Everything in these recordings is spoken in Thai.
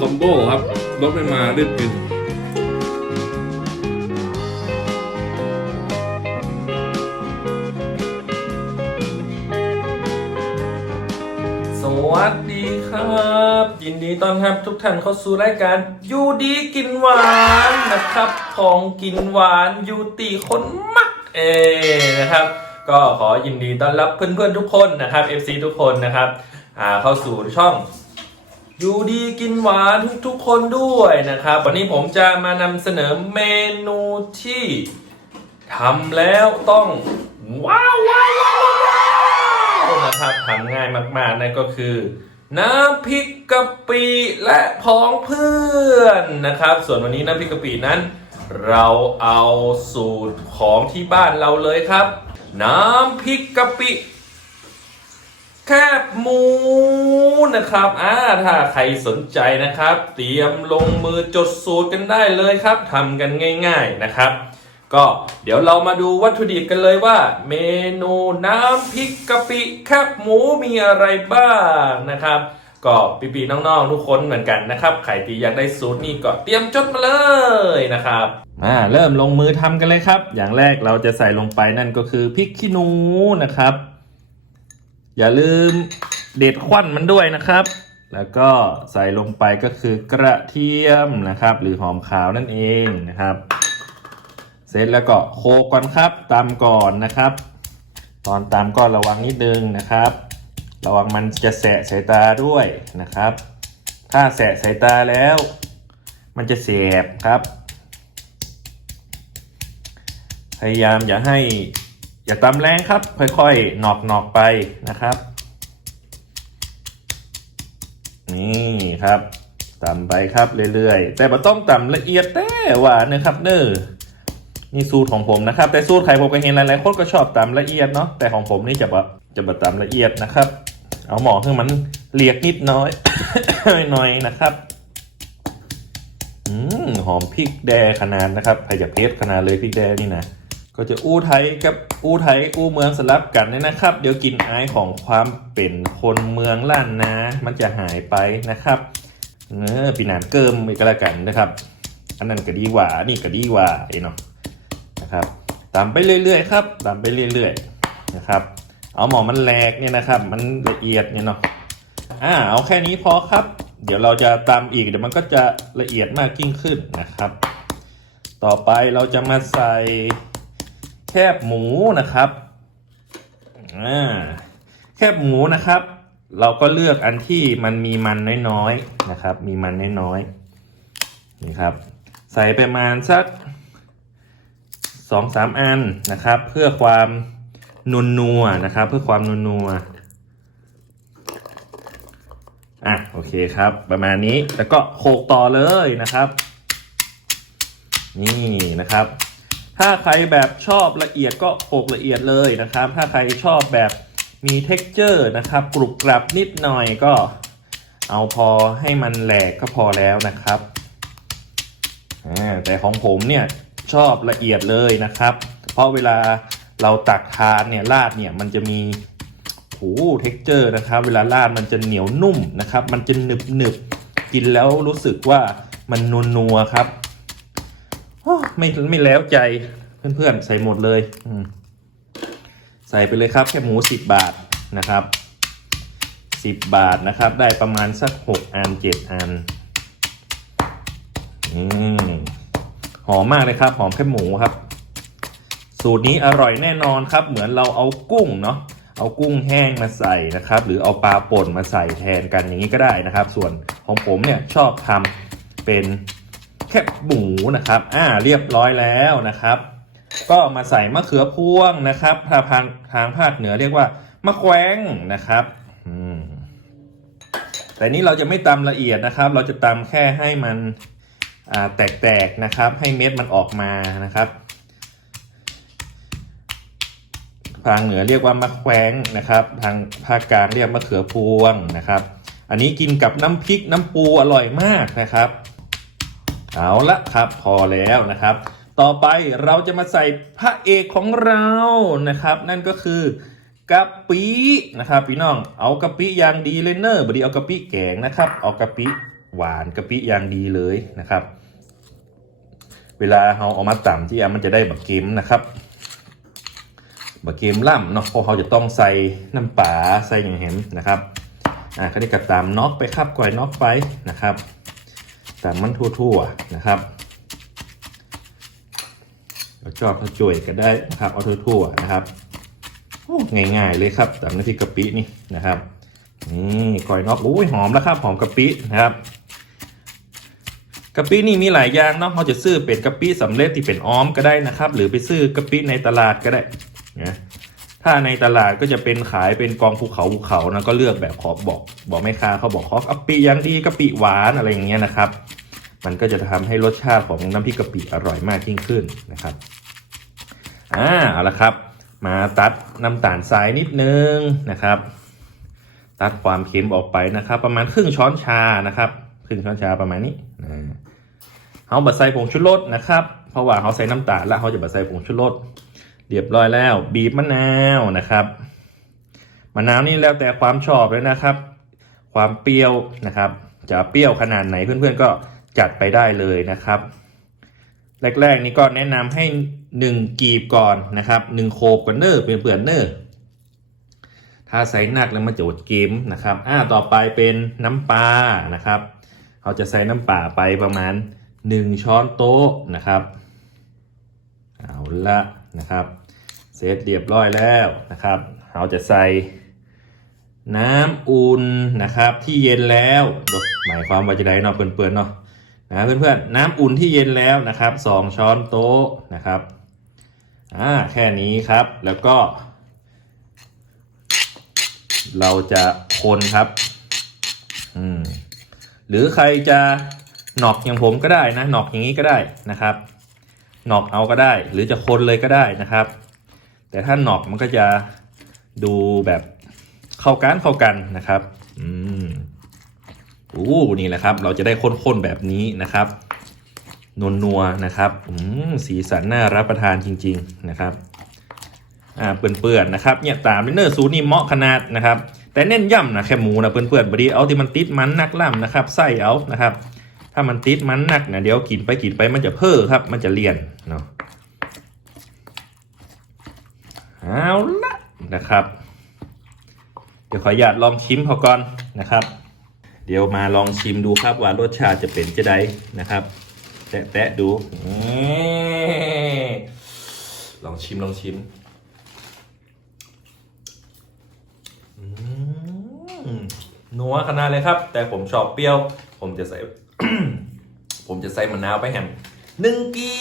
คอมโบครับรถไม่มารีบกินสวัสดีครับ ยินดีต้อนรับทุกท่านเข้าสู่รายการยูดีกินหวานนะครับของกินหวานยูตีคนมักเอนะครับ ก็ขอยินดีต้อนรับเพื่อนๆทุกคนนะครับ FC ทุกคนนะครับเข้าสู่ช่อง อยู่ดีกินหวานทุกๆคนด้วยนะครับ วันนี้ผมจะมานำเสนอเมนูที่ทำแล้วต้อง ว้าวว้าวว้าวว้าวนะครับทำง่ายมากๆนั่นก็คือ น้ำพริกกะปิและพ้องเพื่อนนะครับ ส่วนวันนี้น้ำพริกกะปินั้น เราเอาสูตรของที่บ้านเราเลยครับ น้ำพริกกะปิ แคบหมูนะครับอ่าถ้าใครสนใจนะครับ เตรียมลงมือจดสูตรกันได้เลยครับทำกันง่าย ๆนะครับ ก็เดี๋ยวเรามาดูวัตถุดิบกันเลยว่า เมนูน้ำพริกกะปิแคบหมูมีอะไรบ้างนะครับก็ปีๆน้องๆทุกคนเหมือนกันนะครับใครที่อยากได้สูตรนี้ก็เตรียมจดมาเลยนะครับมาเริ่มลงมือทำกันเลยครับ อย่างแรกเราจะใส่ลงไปนั่นก็คือพริกขี้หนูนะครับ อย่าลืมเด็ดควันมันด้วยนะครับ แล้วก็ใส่ลงไปก็คือกระเทียมนะครับ หรือหอมขาวนั่นเองนะครับ เสร็จแล้วก็โคกก่อนครับตำก่อนนะครับ ตอนตำก็ระวังนิดนึงนะครับ ระวังมันจะแสะสายตาด้วยนะครับ ถ้าแสะสายตาแล้ว มันจะเสียบครับ พยายามอย่าให้ อย่าตำแรงครับ ค่อยๆหนอกๆนไปนะครับ นี่ครับตำไปครับเรื่อยๆ แต่บ่ต้องตำละเอียดแต่ว่านะครับเน้อนี่สูตรของผมนะครับ แต่สูตรใครผมก็เห็นหลายๆคนก็ชอบตำละเอียดเนาะแต่ของผมนี่จะบะจะบะตำละเอียดนะครับ เอาหมอให้มันเลียกนิดน้อยหน่อยนะครับอืมหอมพริกแดงขนาดนะครับใครจะเพชรขนาดเลยพริกแดงนี่นะ ก็จะอู้ไทยกับอู้ไทยอู้เมืองสลับกันเนี่ยนะครับ เดี๋ยวกินอายของความเป็นคนเมืองล้านนามันจะหายไปนะครับเออปีนานเกิมอีกแล้วกันนะครับ อันนั้นก็ดีกว่านี่ก็ดีกว่าเนาะนะครับตามไปเรื่อยๆครับตามไปเรื่อยๆนะครับ เอาหมอมันแหลกเนี่ยนะครับ มันละเอียดเนี่ยเนาะอ่าเอาแค่นี้พอครับ เดี๋ยวเราจะตามอีกเดี๋ยวมันก็จะละเอียดมากยิ่งขึ้นนะครับ ต่อไปเราจะมาใส่ แคบหมูนะครับอ่าแคบหมูนะครับ เราก็เลือกอันที่มันมีมันน้อยๆนะครับ มีมันน้อยๆนี่ครับ ใส่ประมาณสักสองสามอันนะครับ เพื่อความนุนนัวนะครับ เพื่อความนุนนัวอะโอเคครับ ประมาณนี้แล้วก็โขกต่อเลยนะครับ นี่นะครับ ถ้าใครแบบชอบละเอียดก็โขลกละเอียดเลยนะครับ ถ้าใครชอบแบบมี t e x t อร์นะครับ กรุบกรับนิดหน่อยก็ เอาพอให้มันแหลกก็พอแล้วนะครับแต่ของผมเนี่ยชอบละเอียดเลยนะครับ เพราะเวลาเราตักทานเนี่ยราดเนี่ยมันจะมีโอ้เท็กเจอร์นะครับ เวลาราดมันจะเหนียวนุ่มนะครับ มันจะหนึบหนึบกินแล้วรู้สึกว่ามันนัวนัวครับ ไม่ไม่แล้วใจเพื่อนๆใส่หมดเลยใส่ไปเลยครับแค่หมูสิบบาทนะครับสิบบาทนะครับ ได้ประมาณสักหกอันเจ็ดอันอืมหอมมากเลยครับ หอมแค่หมูครับ สูตรนี้อร่อยแน่นอนครับ เหมือนเราเอากุ้งเนาะเอากุ้งแห้งมาใส่นะครับ หรือเอาปลาป่นมาใส่แทนกันอย่างนี้ก็ได้นะครับ ส่วนของผมเนี่ยชอบทำเป็น แคบหมูนะครับอ่าเรียบร้อยแล้วนะครับ ก็มาใส่มะเขือพวงนะครับทางทางภาคเหนือเรียกว่ามะแขวงนะครับอืมแต่นี้เราจะไม่ตำละเอียดนะครับ เราจะตำแค่ให้มันแตกๆนะครับ ให้เม็ดมันออกมานะครับทางเหนือเรียกว่ามะแขวงนะครับ ทางภาคกลางเรียกมะเขือพวงนะครับ อันนี้กินกับน้ำพริกน้ำปูอร่อยมากนะครับ เอาละครับพอแล้วนะครับ ต่อไปเราจะมาใส่พระเอกของเรานะครับ นั่นก็คือกะปินะครับพี่น้องเอากะปิอย่างดีเลยเนอร์บดีเอากะปิแกงนะครับเอากะปิหวานกะปิอย่างดีเลยนะครับ เวลาเราเอามาต่ำที่มันจะได้บักเกมนะครับบักเกมล่ำเนาะเพราะเขาจะต้องใส่น้ำปลาใส่อย่างเห็นนะครับอ่าเขาได้กระตามน็อกไปครับก่อยน็อกไปนะครับ แตามมันทั่วๆนะครับเราจอบเราจ่วยก็ได้นะครับเอาทั่วๆนะครับโอ้ง่ายๆเลยครับตามน้ำพริกกะปินี่นะครับนี่ก่อยนอกโอ้ยหอมแล้วครับหอมกะปินะครับกะปินี่มีหลายอย่างเนาะเราจะซื้อเป็นกะปิสำเร็จที่เป็นอ้อมก็ได้นะครับ หรือไปซื้อกะปิในตลาดก็ได้นะ ถ้าในตลาดก็จะเป็นขายเป็นกองภูเขาภูเขานะก็เลือกแบบขอบอกบอกแม่ค้าเขาบอกขอกะปิอย่างดีกะปิหวานอะไรอย่างเงี้ยนะครับ มันก็จะทำให้รสชาติของน้ำพริกกะปิอร่อยมากยิ่งขึ้นนะครับอ่าเอาละครับ มาตัดน้ำตาลทรายนิดนึงนะครับ ตัดความเค็มออกไปนะครับ ประมาณครึ่งช้อนชานะครับครึ่งช้อนชาประมาณนี้อ่าเขาบัดใส่ผงชูรสนะครับ เพราะว่าเขาใส่น้ำตาลแล้วเขาจะบัดใส่ผงชูรส เรียบร้อยแล้ว บีบมะนาวนะครับ มะนาวนี่แล้วแต่ความชอบเลยนะครับ ความเปรี้ยวนะครับ จะเปรี้ยวขนาดไหนเพื่อนๆก็จัดไปได้เลยนะครับ แรกๆนี่ก็แนะนำให้หนึ่งกีบก่อนนะครับหนึ่งโคบก่อนเนอร์เปื่อนเนอร์ถ้าใส่หนักแล้วมันจะอดเกมนะครับ อ่าต่อไปเป็นน้ำปลานะครับเขาจะใส่น้ำปลาไปประมาณ 1 ช้อนโต๊ะนะครับ เอาละ นะครับ เสร็จเรียบร้อยแล้วนะครับเราจะใส่น้ำอุ่นนะครับที่เย็นแล้วหมายความว่าจะได้เนาะเปื่อนๆเนาะนะเพื่อนๆน้ำอุ่นที่เย็นแล้วนะครับสองช้อนโต๊ะนะครับอ่าแค่นี้ครับแล้วก็ เราจะคนครับอืมหรือใครจะหนอกอย่างผมก็ได้นะหนอกอย่างนี้ก็ได้นะครับ หนอกเอาก็ได้ หรือจะคนเลยก็ได้นะครับ แต่ถ้าหนอกมันก็จะดูแบบเข้ากันเข้ากันนะครับ อืมอู้นี่แหละครับ เราจะได้ข้นๆแบบนี้นะครับนวลนัวนะครับอืมสีสันน่ารับประทานจริง ๆนะครับ อ่าเปื่อนๆนะครับ เนี่ยตามเนอร์ซูนี่เหมาะขนาดนะครับ แต่เน้นย่ำนะแค่หมูนะเปื่อนๆบดีเอาที่มันติดมันนักล่ำนะครับไส้เอานะครับ ถ้ามันติดมันนักนะเดี๋ยวกินไปกินไปมันจะเพ้อครับ มันจะเลี่ยนเนาะเอาละนะครับ เดี๋ยวขออนุญาตลองชิมพอก่อนนะครับ เดี๋ยวมาลองชิมดูครับว่ารสชาติจะเป็นจะไดนะครับ แตะๆดูลองชิมลองชิมอืมนัวขนาดเลยครับ แต่ผมชอบเปรี้ยว ผมจะใส่ ผมจะใส่มะนาวไปแฮมหนึ่งกี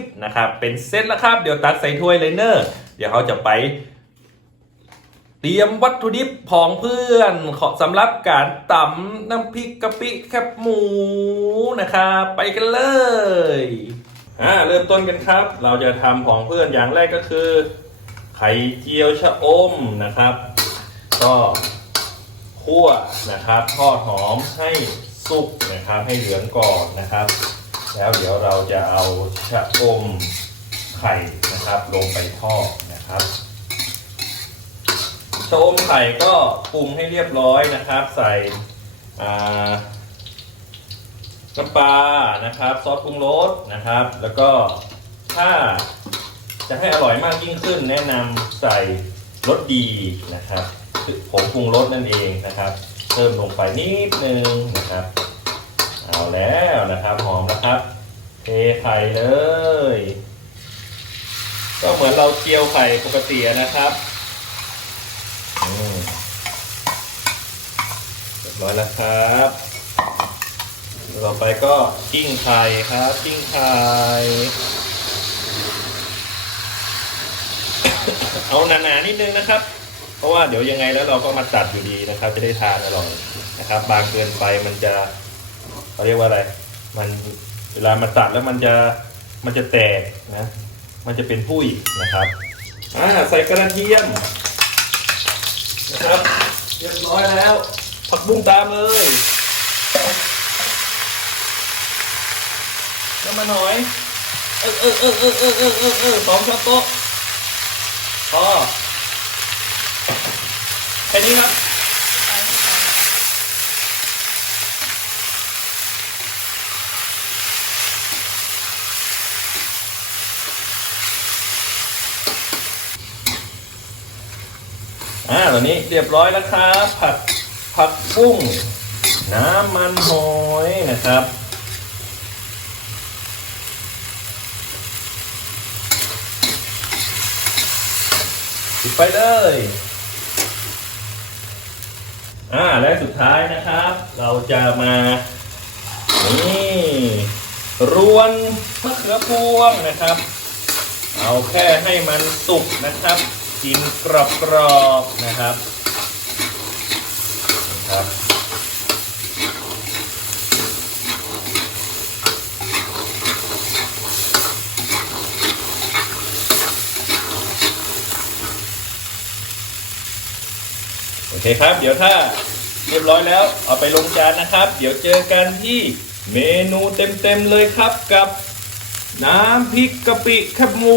บนะครับ เป็นเซตแล้วครับ เดี๋ยวตัดใส่ถ้วยเลยเนอร์เดี๋ยวเขาจะไป เตรียมวัตถุดิบผองเพื่อนขอสำหรับการตำน้ำพริกกะปิแคบหมูนะครับ ไปกันเลยอ่าเริ่มต้นกันครับ เราจะทำผองเพื่อนอย่างแรกก็คือ ไข่เจียวชะอมนะครับ ก็คั่วนะครับทอดหอมให้ สุกนะครับให้เหลืองก่อนนะครับ แล้วเดี๋ยวเราจะเอาชะอมไข่นะครับลงไปทอดนะครับชะอมไข่ก็ปรุงให้เรียบร้อยนะครับ ใส่น้ำปลานะครับ ซอสปรุงรสนะครับ แล้วก็ถ้าจะให้อร่อยมากยิ่งขึ้น แนะนำใส่รสดีนะครับผงปรุงรสนั่นเองนะครับ เพิ่มลงไปนิดนึงนะครับ เอาแล้วนะครับหอมนะครับ เทไข่เลย ก็เหมือนเราเจียวไข่ปกตินะครับเรียบร้อยแล้วครับต่อไปก็กิ้งไข่ครับกิ้งไข่เอาหนาๆนิดนึงนะครับ เพราะว่าเดี๋ยวยังไงแล้วเราก็มาตัดอยู่ดีนะครับ จะได้ทานอร่อยนะครับ บางเกินไปมันจะเขาเรียกว่าอะไร มันเวลามาตัดแล้วมันจะมันจะแตกนะ มันจะเป็นผุยนะครับอ่าใส่กระเทียมนะครับเรียบร้อยแล้ว ผักบุ้งตามเลยน้ำมาหน่อย เออเออเออเออเออเออเออสองช้อนโต๊ะพอ แค่นี้ครับอ่าตอนนี้เรียบร้อยแล้วครับ ผัดผักบุ้งน้ำมันหอยนะครับไปเลย อ่าและสุดท้ายนะครับ เราจะมานี่รวนมะเขือพวงนะครับ เอาแค่ให้มันสุกนะครับกินกรอบๆนะครับนะครับ เคครับ เดี๋ยวถ้าเรียบร้อยแล้ว เอาไปลงจานนะครับ เดี๋ยวเจอกันที่เมนูเต็มๆเลยครับกับ น้ำพริกกะปิแคบหมู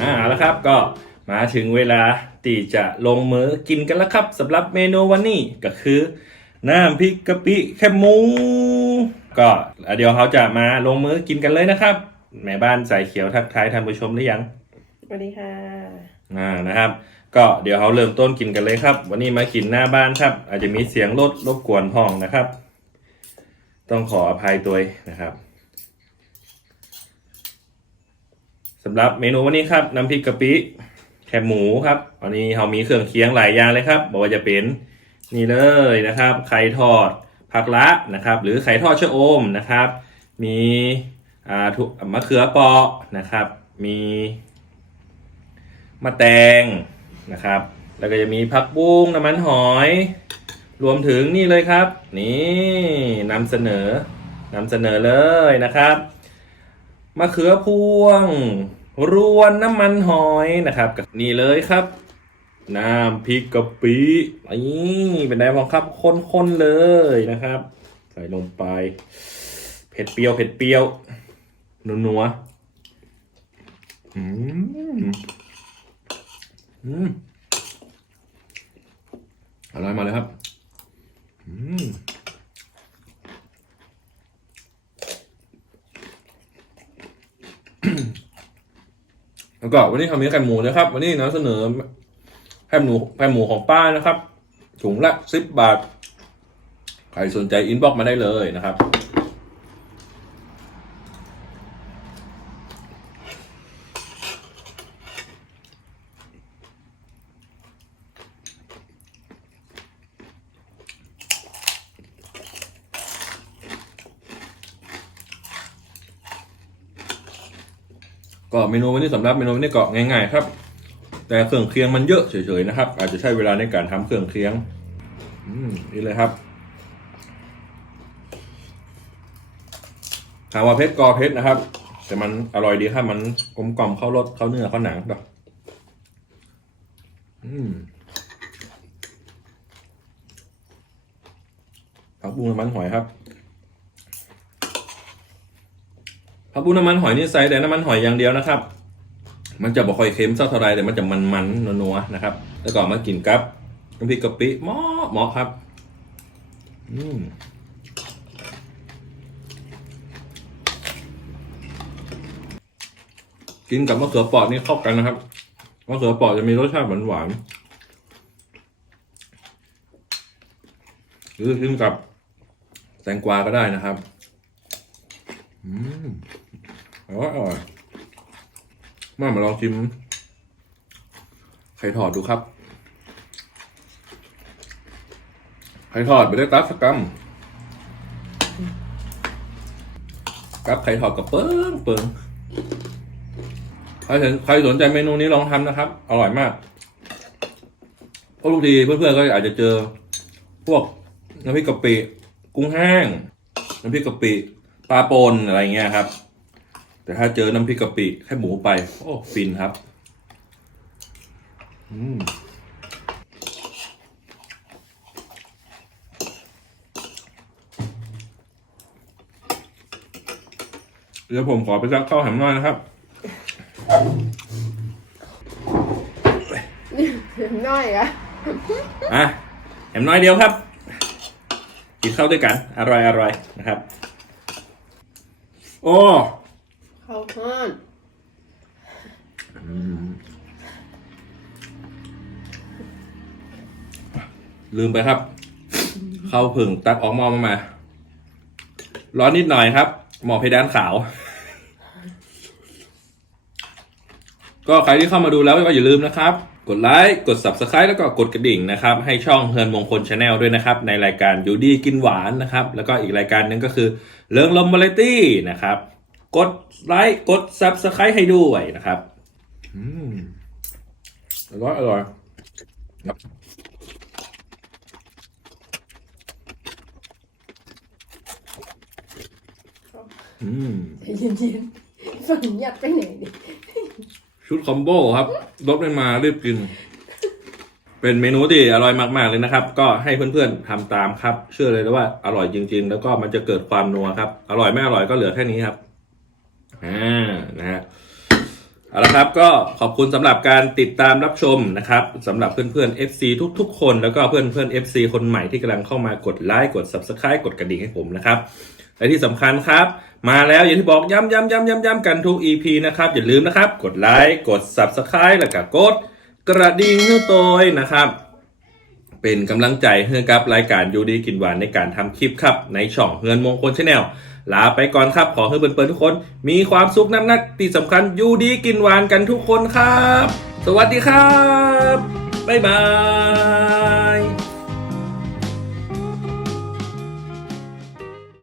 อ่าแล้วครับก็มาถึงเวลาที่จะลงมือกินกันแล้วครับสำหรับเมนูวันนี้ก็คือ น้ำพริกกะปิแคบหมู ก็เดี๋ยวเขาจะมาลงมือกินกันเลยนะครับแม่บ้านสายเขียวทักทายท่านผู้ชมหรือยังสวัสดีค่ะอ่านะครับ ก็เดี๋ยวเขาเริ่มต้นกินกันเลยครับ วันนี้มากินหน้าบ้านครับ อาจจะมีเสียงรถรบกวนพ้องนะครับ ต้องขออภัยตัวนะครับสำหรับเมนูวันนี้ครับน้ำพริกกะปิแคบหมูครับวันนี้เขามีเครื่องเคียงหลายอย่างเลยครับบอกว่าจะเป็นนี่เลยนะครับไข่ทอด ผักละนะครับ หรือไข่ทอดชะอมนะครับ มีมะเขือเปราะนะครับ มีมะแตงนะครับ แล้วก็จะมีผักบุ้งน้ำมันหอย รวมถึงนี่เลยครับ นี่นำเสนอนำเสนอเลยนะครับมะเขือพวง รวนน้ำมันหอยนะครับ นี่เลยครับ น้ำพริกกะปินี่เป็นไงบ้างครับข้นๆเลยนะครับ ใส่ลงไป เผ็ดเปรี้ยวเผ็ดเปรี้ยวนัวๆอืมอืมอร่อยมาเลยครับ อืมแล้วก็วันนี้เขามีไข่หมูนะครับ วันนี้นำเสนอ ไข่หมูไข่หมูของป้านะครับ ถุงละสิบบาท ใครสนใจอินบ็อกมาได้เลยนะครับก็เมนูวันนี้สำหรับเมนูวันนี้ก็ง่ายๆครับ แต่เครื่องเคียงมันเยอะเฉยๆนะครับ อาจจะใช้เวลาในการทำเครื่องเคียง อืมนี่เลยครับถามว่าเพชรกอเพชรนะครับ แต่มันอร่อยดีครับมันกลมกล่อมเข้ารสเข้าเนื้อเข้าหนังดอกอืมผักบุ้งน้ำมันหอยครับผักบุ้งน้ำมันหอยนี่ใส่แต่น้ำมันหอยอย่างเดียวนะครับ มันจะบ่ค่อยเค็มสักเท่าไรแต่มันจะมันๆนัวๆนะครับ แล้วก็มากินกับน้ำพริกกะปิหมาะเหมาะครับอืมกินกับมะเขือเปราะนี่เข้ากันนะครับมะเขือเปราะจะมีรสชาติหวานๆหรือกินกับแตงกวาก็ได้นะครับ อืมอร่อยอร่อย มามาลองชิมไข่ทอดดูครับ ไข่ทอดไปได้ตัดสักกำกับไข่ทอดกับเปิ้งเปิ้งใครสนใครสนใจเมนูนี้ลองทำนะครับ อร่อยมากเพราะทุกทีเพื่อนๆก็อาจจะเจอ พวกน้ำพริกกะปิ กุ้งแห้งน้ำพริกกะปิปลาปนอะไรเงี้ยครับ แต่ถ้าเจอน้ำพริกกะปิแค่หมูไป โอ้ฟินครับ อืมเดี๋ยวผมขอไปซักข้าวแหมหน่อยนะครับ น้อยอะอะแหมน้อยเดียวครับ กินข้าวด้วยกัน อร่อยอร่อยนะครับ โอ้เข้าห้อนลืมไปครับ เข้าผึ่งตักออกหมอมามา ร้อนนิดหน่อยครับ หมอเพดานขาว ก็ใครที่เข้ามาดูแล้วก็อย่าลืมนะครับ กดไลค์ กด subscribe แล้วก็กดกระดิ่งนะครับ ให้ช่องเฮิร์นมงคลชาแนลด้วยนะครับ ในรายการยูดีกินหวานนะครับ แล้วก็อีกรายการหนึงก็คือ เรื่องลมวาไรตี้นะครับ กดไลค์กด subscribe ให้ด้วยนะครับ อืมอร่อยอร่อยครับอืมใจเย็นๆฝันยัดไปไหนดิชุดคอมโบครับรถไม่มารีบกิน เป็นเมนูที่อร่อยมาก ๆ เลยนะครับ ก็ให้เพื่อนๆทำตามครับ เชื่อเลยนะว่าอร่อยจริง ๆ แล้วก็มันจะเกิดความนัวครับ อร่อยไม่อร่อยก็เหลือแค่นี้ครับ อ่านะฮะเอาละครับก็ขอบคุณสำหรับการติดตามรับชมนะครับสำหรับเพื่อนๆ FC ทุกๆ คนแล้วก็เพื่อนๆ FC คนใหม่ที่กำลังเข้ามากดไลค์กด Subscribe กดกระดิ่งให้ผมนะครับและที่สำคัญครับ มาแล้วอย่างที่บอกย้ำย้ำย้ำย้ำย้ำกันทุก EP นะครับ อย่าลืมนะครับ กดไลค์กด Subscribe แล้วก็กดกระดิ่งให้ตัวนะครับ เป็นกำลังใจให้กับรายการยูดีกินหวานในการทำคลิปครับในช่องเงินมงคลชาแนล ลาไปก่อนครับ ขอให้เพื่อนๆทุกคน มีความสุขนักนักที่สำคัญอยู่ดีกินหวานกันทุกคนครับ สวัสดีครับ บ๊ายบาย